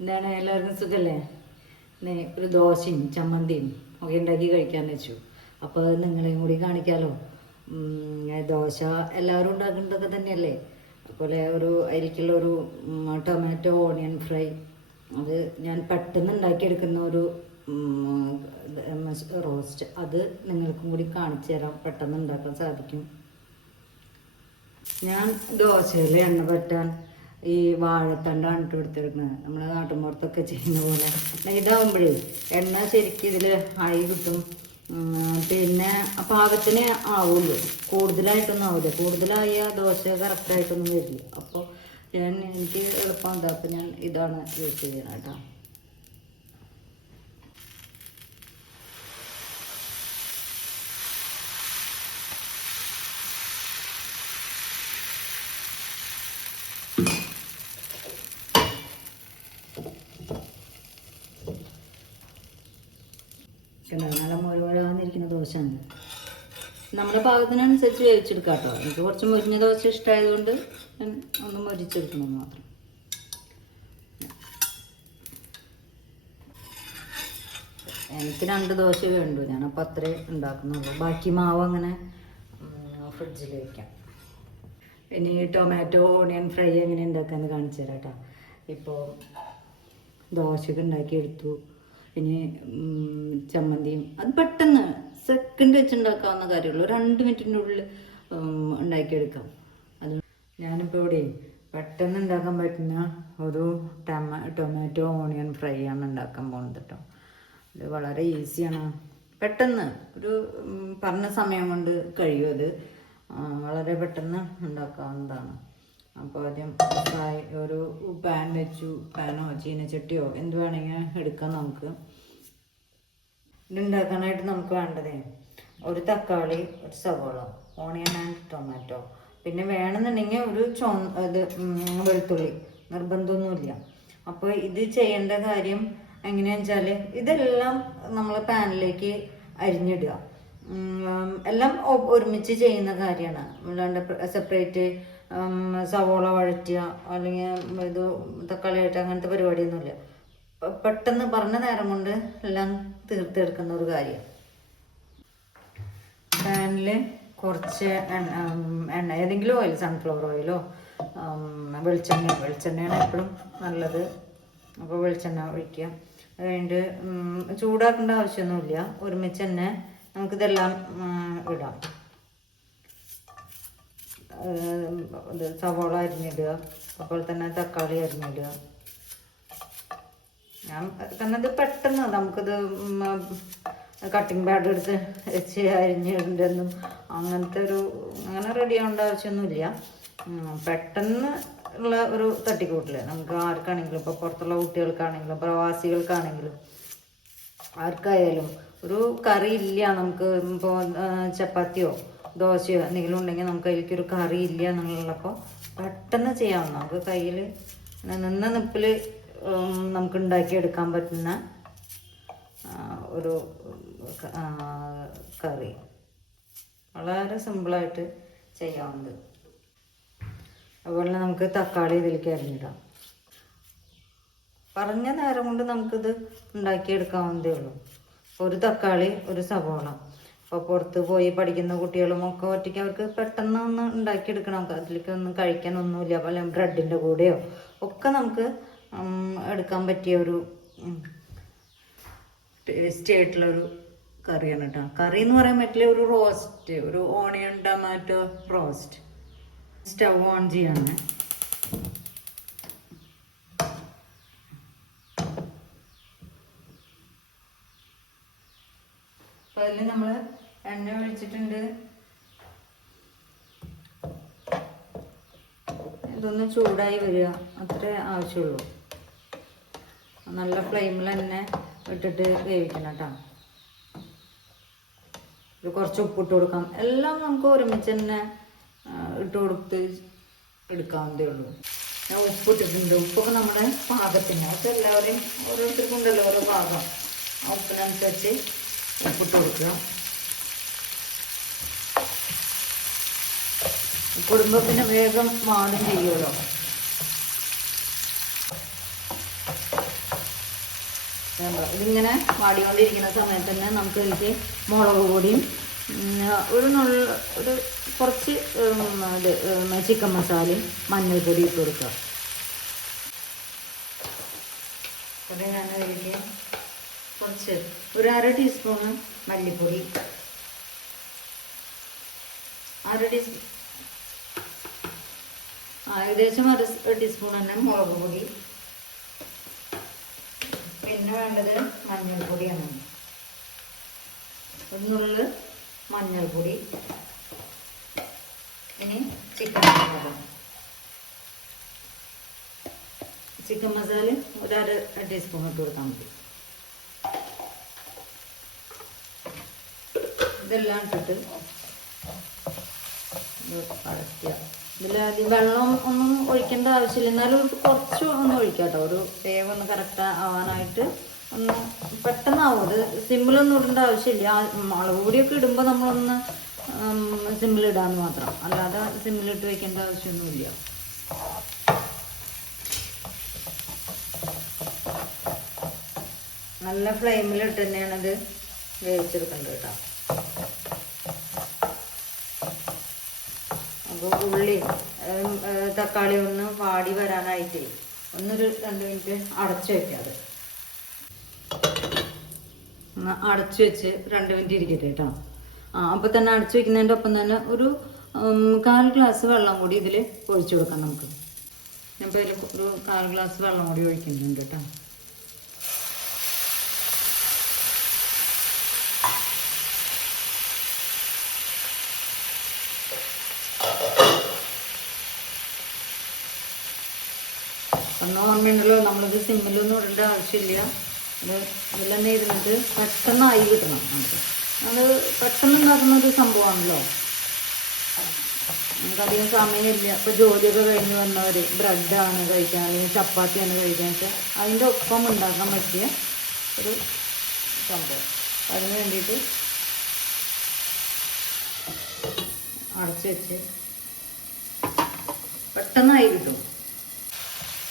എന്താണ് എല്ലാവർക്കും സുഖല്ലേ? ഒരു ദോശയും ചമ്മന്തിയും ഒക്കെ ഉണ്ടാക്കി കഴിക്കാമെന്ന് വെച്ചു. അപ്പോൾ അത് നിങ്ങളെയും കൂടി കാണിക്കാമല്ലോ. ദോശ എല്ലാവരും ഉണ്ടാക്കുന്നതൊക്കെ തന്നെയല്ലേ. അതുപോലെ അതിലേക്കുള്ള ഒരു ടൊമാറ്റോ ഓണിയൻ ഫ്രൈ, അത് ഞാൻ പെട്ടെന്ന് ഉണ്ടാക്കിയെടുക്കുന്ന ഒരു റോസ്റ്റ്, അത് നിങ്ങൾക്കും കൂടി കാണിച്ചു തരാം. പെട്ടെന്ന് ഉണ്ടാക്കാൻ സാധിക്കും. ഞാൻ ദോശയിൽ എണ്ണ പറ്റാൻ ഈ വാഴത്തണ്ടാണ് ഇട്ട് കൊടുത്തിരിക്കുന്നത്. നമ്മുടെ നാട്ടിൻപുറത്തൊക്കെ ചെയ്യുന്ന പോലെ. ഇതാവുമ്പോഴേ എണ്ണ ശരിക്കും ഇതിൽ ആയി കിട്ടും. പിന്നെ പാകത്തിന് ആവുള്ളൂ, കൂടുതലായിട്ടൊന്നും ആവില്ല. കൂടുതലായ ദോശ കറക്റ്റായിട്ടൊന്നും വരില്ല. അപ്പോൾ എനിക്ക് എളുപ്പം എന്താ, അപ്പോൾ ഞാൻ ഇതാണ് യൂസ് ചെയ്യുന്നത് കേട്ടോ. നല്ല മുഴുവനാന്നിരിക്കുന്ന ദോശയാണ്. നമ്മുടെ പാകത്തിനനുസരിച്ച് വേവിച്ചെടുക്കാം കേട്ടോ. എനിക്ക് കുറച്ച് മുരിഞ്ഞ ദോശ ഇഷ്ടമായതുകൊണ്ട് ഞാൻ ഒന്ന് മൊരിച്ചെടുക്കണമെന്ന് മാത്രം. എനിക്ക് 2 ദോശ വേണ്ടു, ഞാനപ്പോൾ അത്രേ ഉണ്ടാക്കുന്നുള്ളൂ. ബാക്കി മാവ് അങ്ങനെ ഫ്രിഡ്ജിൽ വയ്ക്കാം. ഇനി ടൊമാറ്റോ ഓണിയൻ ഫ്രൈ എങ്ങനെ ഉണ്ടാക്കാമെന്ന് കാണിച്ചു തരാം കേട്ടോ. ഇപ്പോൾ ദോശയൊക്കെ ഉണ്ടാക്കിയെടുത്തു. ഇനി ചമ്മന്തിയും, അത് പെട്ടെന്ന് സെക്കൻഡ് വെച്ചുണ്ടാക്കാവുന്ന കാര്യമുള്ളൂ. 2 മിനിറ്റിനുള്ളിൽ ഉണ്ടാക്കിയെടുക്കാം. അത് ഞാനിപ്പോൾ ഇവിടെ പെട്ടെന്ന് ഉണ്ടാക്കാൻ പറ്റുന്ന ഒരു ടൊമാറ്റോ ഓണിയൻ ഫ്രൈ ആണ് ഉണ്ടാക്കാൻ പോകുന്നത് കേട്ടോ. ഇത് വളരെ ഈസിയാണ്. പെട്ടെന്ന് ഒരു പറഞ്ഞ സമയം കൊണ്ട് കഴിയും. അത് വളരെ പെട്ടെന്ന് ഉണ്ടാക്കാവുന്നതാണ്. അപ്പോൾ ആദ്യം ഒരു പാൻ വെച്ചു. പാനോ ചീനച്ചട്ടിയോ എന്ത് വേണമെങ്കിൽ എടുക്കാം നമുക്ക്. ഇതുണ്ടാക്കാനായിട്ട് നമുക്ക് വേണ്ടതേ ഒരു തക്കാളി, ഒരു സവോള, ഓണിയൻ ആൻഡ് ടൊമാറ്റോ, പിന്നെ വേണമെന്നുണ്ടെങ്കിൽ ഒരു വെളുത്തുള്ളി. നിർബന്ധമൊന്നുമില്ല. അപ്പോൾ ഇത് ചെയ്യേണ്ട കാര്യം എങ്ങനെയാണെന്ന് വെച്ചാൽ, ഇതെല്ലാം നമ്മൾ പാനിലേക്ക് അരിഞ്ഞിടുക. എല്ലാം ഒരുമിച്ച് ചെയ്യുന്ന കാര്യമാണ്. അല്ലാണ്ട് സെപ്പറേറ്റ് സവോള വഴറ്റുക അല്ലെങ്കിൽ ഇത് തക്കാളി വഴറ്റുക അങ്ങനത്തെ പരിപാടിയൊന്നുമില്ല. പെട്ടെന്ന് പറഞ്ഞ നേരം കൊണ്ട് എല്ലാം തീർത്തെടുക്കുന്ന ഒരു കാര്യം. പാനിൽ കുറച്ച് എണ്ണ, ഏതെങ്കിലും ഓയിൽ, സൺഫ്ലവർ ഓയിലോ വെളിച്ചെണ്ണയാണ് എപ്പോഴും നല്ലത്. അപ്പോൾ വെളിച്ചെണ്ണ ഒഴിക്കുക. അത് കഴിഞ്ഞിട്ട് ചൂടാക്കേണ്ട ആവശ്യമൊന്നുമില്ല. ഒരുമിച്ച് തന്നെ നമുക്കിതെല്ലാം ഇടാം. സവോള അരിഞ്ഞിടുക, അതുപോലെ തന്നെ തക്കാളി അരിഞ്ഞിടുക. കാരണം ഇത് പെട്ടെന്ന് നമുക്കിത് കട്ടിങ് പാഡ് എടുത്ത് വെച്ച് അരിഞ്ഞിടേണ്ടതൊന്നും അങ്ങനെ റെഡി ആവേണ്ട ആവശ്യമൊന്നുമില്ല. പെട്ടെന്ന് ഉള്ള ഒരു തട്ടിക്കൂട്ടിൽ നമുക്ക് ആർക്കാണെങ്കിലും, ഇപ്പോൾ പുറത്തുള്ള കുട്ടികൾക്കാണെങ്കിലും പ്രവാസികൾക്കാണെങ്കിലും ആർക്കായാലും ഒരു കറി ഇല്ല, നമുക്ക് ഇപ്പോൾ ചപ്പാത്തിയോ ദോശയോ എന്തെങ്കിലും ഉണ്ടെങ്കിൽ നമുക്ക് അതിലേക്കൊരു കറി ഇല്ല എന്നുള്ളപ്പോൾ പെട്ടെന്ന് ചെയ്യാവുന്ന, നമുക്ക് കയ്യിൽ നിന്ന നിപ്പിൽ നമുക്ക് ഉണ്ടാക്കിയെടുക്കാൻ പറ്റുന്ന ഒരു കറി. വളരെ സിമ്പിളായിട്ട് ചെയ്യാവുന്നത്. അതുപോലെ നമുക്ക് തക്കാളി ഇതിലേക്ക് അരിഞ്ഞിടാം. പറഞ്ഞ നേരം കൊണ്ട് നമുക്കിത് ഉണ്ടാക്കിയെടുക്കാവുന്നതേ ഉള്ളൂ. ഒരു തക്കാളി, ഒരു സവോള. അപ്പോൾ പുറത്ത് പോയി പഠിക്കുന്ന കുട്ടികളും ഒക്കെ ഒറ്റയ്ക്ക് അവർക്ക് പെട്ടെന്ന് ഒന്ന് ഉണ്ടാക്കിയെടുക്കണം. അതിലേക്ക് ഒന്നും കഴിക്കാനൊന്നുമില്ല. അതുപോലെ ബ്രെഡിൻ്റെ കൂടെയോ ഒക്കെ നമുക്ക് എടുക്കാൻ പറ്റിയ ഒരു ടേസ്റ്റി ആയിട്ടുള്ളൊരു കറിയാണ് കേട്ടോ. കറി എന്ന് പറയാൻ പറ്റില്ല, ഒരു റോസ്റ്റ്, ഒരു onion tomato roast. Stove on ചെയ്യാണ്. അപ്പോൾ അതിൽ നമ്മൾ എണ്ണ ഒഴിച്ചിട്ടുണ്ട്. ഇതൊന്ന് ചൂടായി വരിക, അത്രേ ആവശ്യമുള്ളൂ. നല്ല ഫ്ലെയിമിൽ തന്നെ ഇട്ടിട്ട് വേവിക്കണം കേട്ടോ. കുറച്ച് ഉപ്പിട്ട് കൊടുക്കാം. എല്ലാം നമുക്ക് ഒരുമിച്ച് തന്നെ ഇട്ട് കൊടുത്ത് എടുക്കാവുന്നതേ ഉള്ളൂ. ഞാൻ ഉപ്പിട്ടിട്ടുണ്ട്. ഉപ്പൊക്കെ നമ്മുടെ പാകത്തിന്, അതൊക്കെ എല്ലാവരും ഓരോരുത്തർക്കും ഉണ്ടല്ലോ ഓരോ പാകം. ആ ഉപ്പിനനുസരിച്ച് ഉപ്പിട്ട് കൊടുക്കുക. ഉപ്പിടുമ്പോൾ പിന്നെ വേഗം വാടും ചെയ്യുമല്ലോ. ഇതിങ്ങനെ വാടിക്കൊണ്ടിരിക്കുന്ന സമയത്ത് തന്നെ നമുക്ക് ഇതിലേക്ക് മുളക് പൊടിയും ഒരു കുറച്ച് ഇത് ചിക്കൻ മസാലയും മഞ്ഞൾപ്പൊടി ഇട്ട് കൊടുക്കുക. അപ്പോൾ ഞാൻ അതിലേക്ക് കുറച്ച് ഒരു 1/2 ടീസ്പൂണ് മല്ലിപ്പൊടി, 1/2 ടീസ്പൂൺ ഏകദേശം 1/2 ടീസ്പൂൺ തന്നെ മുളക് പൊടി, പിന്നെ വേണ്ടത് മഞ്ഞൾപ്പൊടിയാണ്. ഒന്നുള്ളു മഞ്ഞൾപ്പൊടി, ഇനി ചിക്കൻ മസാല ഒരു 1/2 ടീസ്പൂൺ ഇട്ട് കൊടുത്താൽ മതി. ഇതെല്ലാം ഇട്ടിട്ട് വഴറ്റുക. ഇതിലാദ്യം വെള്ളം ഒന്നും ഒഴിക്കേണ്ട ആവശ്യമില്ല, എന്നാലും കുറച്ച് ഒന്ന് ഒഴിക്കാം കേട്ടോ. ഒരു വേവ് ഒന്ന് കറക്റ്റ് ആവാനായിട്ട് ഒന്ന് പെട്ടെന്നാവും. ഇത് സിമ്മിലൊന്നും ഇടേണ്ട ആവശ്യമില്ല. മുളക് പൊടിയൊക്കെ ഇടുമ്പോൾ നമ്മളൊന്ന് സിമ്മിലിടാന്ന് മാത്രം, അല്ലാതെ സിമ്മിലിട്ട് വയ്ക്കേണ്ട ആവശ്യമൊന്നുമില്ല. നല്ല ഫ്ലെയിമിലിട്ട് തന്നെയാണിത് വേവിച്ചെടുക്കേണ്ടത് കേട്ടോ. അപ്പോൾ ഉള്ളി തക്കാളി ഒന്ന് വാടി വരാനായിട്ട് ഒന്നൊരു 2 മിനിറ്റ് അടച്ചു വെക്കാതെ അടച്ചു വെച്ച് 2 മിനിറ്റ് ഇരിക്കട്ടെ കേട്ടോ. അപ്പോൾ തന്നെ അടച്ചു വെക്കുന്നതിൻ്റെ ഒപ്പം തന്നെ ഒരു 1/4 ഗ്ലാസ് വെള്ളം കൂടി ഇതിൽ ഒഴിച്ചു കൊടുക്കാം നമുക്ക്. ഞാനിപ്പോൾ ഇതിൽ ഒരു 1/4 ഗ്ലാസ് വെള്ളം കൂടി ഒഴിക്കുന്നുണ്ട് കേട്ടോ. ഒന്നോ ഓർമ്മയുണ്ടല്ലോ, നമ്മളിത് സിമ്മിലൊന്നും ഇടേണ്ട ആവശ്യമില്ല. ഇതിൽ തന്നെ ഇരുന്നിട്ട് പെട്ടെന്നായി കിട്ടണം. അത് പെട്ടെന്ന് ഉണ്ടാക്കുന്ന ഒരു സംഭവമാണല്ലോ. നമുക്കധികം സമയമില്ല. ഇപ്പോൾ ജോലിയൊക്കെ കഴിഞ്ഞ് വന്നവർ ബ്രെഡാണ് കഴിക്കാൻ അല്ലെങ്കിൽ ചപ്പാത്തിയാണ് കഴിക്കാൻ വെച്ചാൽ അതിൻ്റെ ഒപ്പം ഉണ്ടാക്കാൻ പറ്റിയ ഒരു സംഭവം. അതിന് വേണ്ടിയിട്ട് അടച്ച് വെച്ച് പെട്ടെന്നായി കിട്ടും.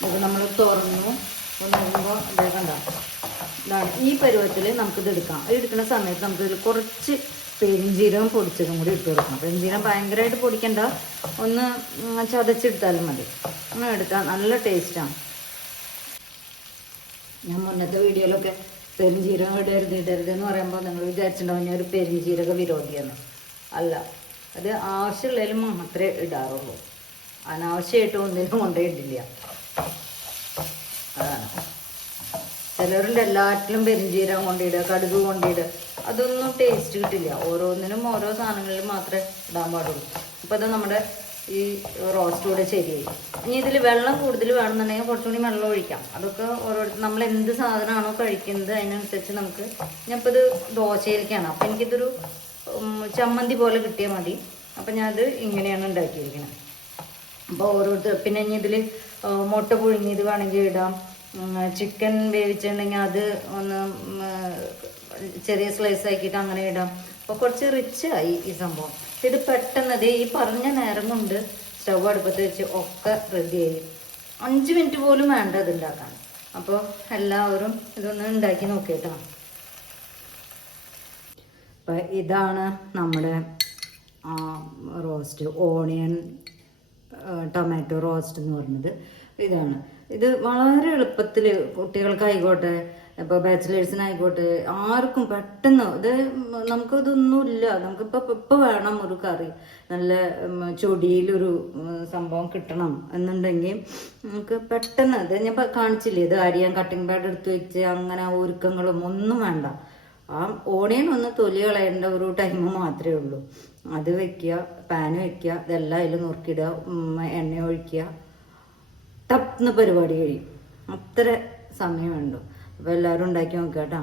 ഇത് നമ്മൾ തുറന്നു നോക്കുമ്പോൾ ഇതേക്കണ്ട, ഇതാണ് ഈ പരുവത്തിൽ നമുക്കിത് എടുക്കാം. ഇത് എടുക്കുന്ന സമയത്ത് നമുക്കിതിൽ കുറച്ച് പെരിഞ്ജീരകം പൊടിച്ചതും കൂടി ഇട്ട് കൊടുക്കണം. പെരിഞ്ജീരകം ഭയങ്കരമായിട്ട് പൊടിക്കണ്ട, ഒന്ന് ചതച്ചെടുത്താലും മതി. അങ്ങനെ എടുത്താൽ നല്ല ടേസ്റ്റാണ്. ഞാൻ മുന്നത്തെ വീഡിയോയിലൊക്കെ പെരിഞ്ജീരകം ഇടരുത് എന്ന് പറയുമ്പോൾ നിങ്ങൾ വിചാരിച്ചിട്ടുണ്ടാവും ഞാൻ ഒരു പെരിഞ്ജീരക വിരോധിയാണ്. അല്ല, അത് ആവശ്യമുള്ളതിലും മാത്രമേ ഇടാറുള്ളൂ. അനാവശ്യമായിട്ട് ഒന്നിനും കൊണ്ടേ ഇടില്ല. അതാണ് ചിലവരുണ്ട് എല്ലാറ്റിലും പെരിഞ്ജീരകം കൊണ്ടിടുക, കടുക് കൊണ്ടിടുക. അതൊന്നും ടേസ്റ്റ് കിട്ടില്ല. ഓരോന്നിനും ഓരോ സാധനങ്ങളിലും മാത്രമേ ഇടാൻ പാടുള്ളൂ. അപ്പോൾ അത് നമ്മുടെ ഈ റോസ്റ്റ് കൂടെ ശരിയായി. ഇനി ഇതിൽ വെള്ളം കൂടുതൽ വേണമെന്നുണ്ടെങ്കിൽ കുറച്ചുകൂടി വെള്ളം ഒഴിക്കാം. അതൊക്കെ ഓരോരുത്തർ നമ്മൾ എന്ത് സാധനമാണോ കഴിക്കുന്നത് അതിനനുസരിച്ച് നമുക്ക്. ഞാനിപ്പോൾ ഇത് ദോശയിലേക്കാണ്, അപ്പോൾ എനിക്കിതൊരു ചമ്മന്തി പോലെ കിട്ടിയാൽ മതി. അപ്പം ഞാനത് ഇങ്ങനെയാണ് ഉണ്ടാക്കിയിരിക്കുന്നത്. അപ്പോൾ ഓരോരുത്തർ പിന്നെ ഇനി ഇതിൽ മുട്ട പുഴുങ്ങിയത് വേണമെങ്കിൽ ഇടാം, ചിക്കൻ വേവിച്ചിട്ടുണ്ടെങ്കിൽ അത് ഒന്ന് ചെറിയ സ്ലൈസ് ആക്കിയിട്ട് അങ്ങനെ ഇടാം. അപ്പോൾ കുറച്ച് റിച്ചായി ഈ സംഭവം. ഇത് പെട്ടെന്നത് ഈ പറഞ്ഞ നേരം കൊണ്ട് സ്റ്റവ് അടുപ്പത്ത് വെച്ച് ഒക്കെ റെഡിയായി. 5 മിനിറ്റ് പോലും വേണ്ട ഇത് ഉണ്ടാക്കാൻ. അപ്പോൾ എല്ലാവരും ഇതൊന്ന് ഉണ്ടാക്കി നോക്കിയിട്ടാ. അപ്പം ഇതാണ് നമ്മുടെ റോസ്റ്റ്, ഓണിയൻ ടൊമാറ്റോ റോസ്റ്റ് എന്ന് പറയുന്നത്. ഇതാണ് ഇത് വളരെ എളുപ്പത്തിൽ കുട്ടികൾക്കായിക്കോട്ടെ, ഇപ്പോൾ ബാച്ചിലേഴ്സിനായിക്കോട്ടെ, ആർക്കും പെട്ടെന്ന് ഇത് നമുക്കിതൊന്നുമില്ല. നമുക്കിപ്പോൾ വേണം ഒരു കറി, നല്ല ചൊടിയിലൊരു സംഭവം കിട്ടണം എന്നുണ്ടെങ്കിൽ നമുക്ക് പെട്ടെന്ന് ഇത് ഞാൻ കാണിച്ചില്ലേ, ഇത് അരിയാൻ കട്ടിംഗ് പാഡ് എടുത്ത് വെച്ച് അങ്ങനെ ഒരുക്കങ്ങളും ഒന്നും വേണ്ട. ആ ഓണിയൻ ഒന്ന് തൊലി കളയേണ്ട ഒരു ടൈം മാത്രമേ ഉള്ളൂ. അത് വെക്കുക, പാന് വെക്കുക, ഇതെല്ലാം അതിൽ നുറുക്കിടുക, എണ്ണ ഒഴിക്കുക, ടപ്ന്ന് പരിപാടി കഴിയും. അത്ര സമയം വേണ്ടു. അപ്പോൾ എല്ലാവരും ഉണ്ടാക്കി നോക്കുക കേട്ടോ.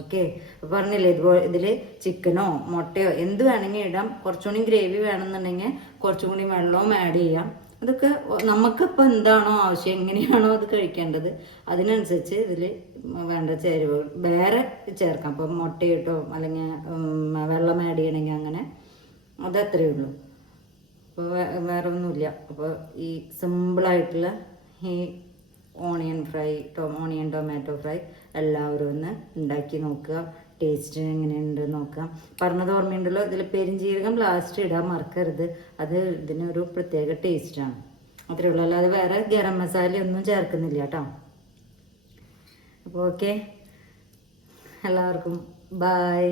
ഓക്കെ, പറഞ്ഞില്ലേ ഇതിൽ ചിക്കനോ മുട്ടയോ എന്ത് വേണമെങ്കിൽ ഇടാം. കുറച്ചുകൂടി ഗ്രേവി വേണമെന്നുണ്ടെങ്കിൽ കുറച്ചും കൂടി വെള്ളവും ആഡ് ചെയ്യാം. അതൊക്കെ നമുക്കിപ്പോൾ എന്താണോ ആവശ്യം, എങ്ങനെയാണോ അത് കഴിക്കേണ്ടത് അതിനനുസരിച്ച് ഇതിൽ വേണ്ട ചേരുവകൾ വേറെ ചേർക്കാം. അപ്പോൾ മുട്ടയിട്ടോ അല്ലെങ്കിൽ വെള്ളം ആഡ് ചെയ്യണമെങ്കിൽ അങ്ങനെ, അതത്രയേ ഉള്ളൂ. അപ്പോൾ വേറെ ഒന്നുമില്ല. അപ്പോൾ ഈ സിമ്പിളായിട്ടുള്ള ഈ ഓണിയൻ ടൊമാറ്റോ ഫ്രൈ എല്ലാവരും ഒന്ന് ഉണ്ടാക്കി നോക്കുക. ടേസ്റ്റ് എങ്ങനെയുണ്ട് നോക്കാം. പറഞ്ഞത് ഓർമ്മയുണ്ടല്ലോ, ഇതിൽ പെരിഞ്ജീരകം ലാസ്റ്റ് ഇടാൻ മറക്കരുത്. അത് ഇതിനൊരു പ്രത്യേക ടേസ്റ്റാണ്. അത്രേ ഉള്ളൂ, അല്ലാതെ വേറെ ഗരം മസാല ഒന്നും ചേർക്കുന്നില്ല കേട്ടോ. അപ്പോൾ ഓക്കെ, എല്ലാവർക്കും ബായ്.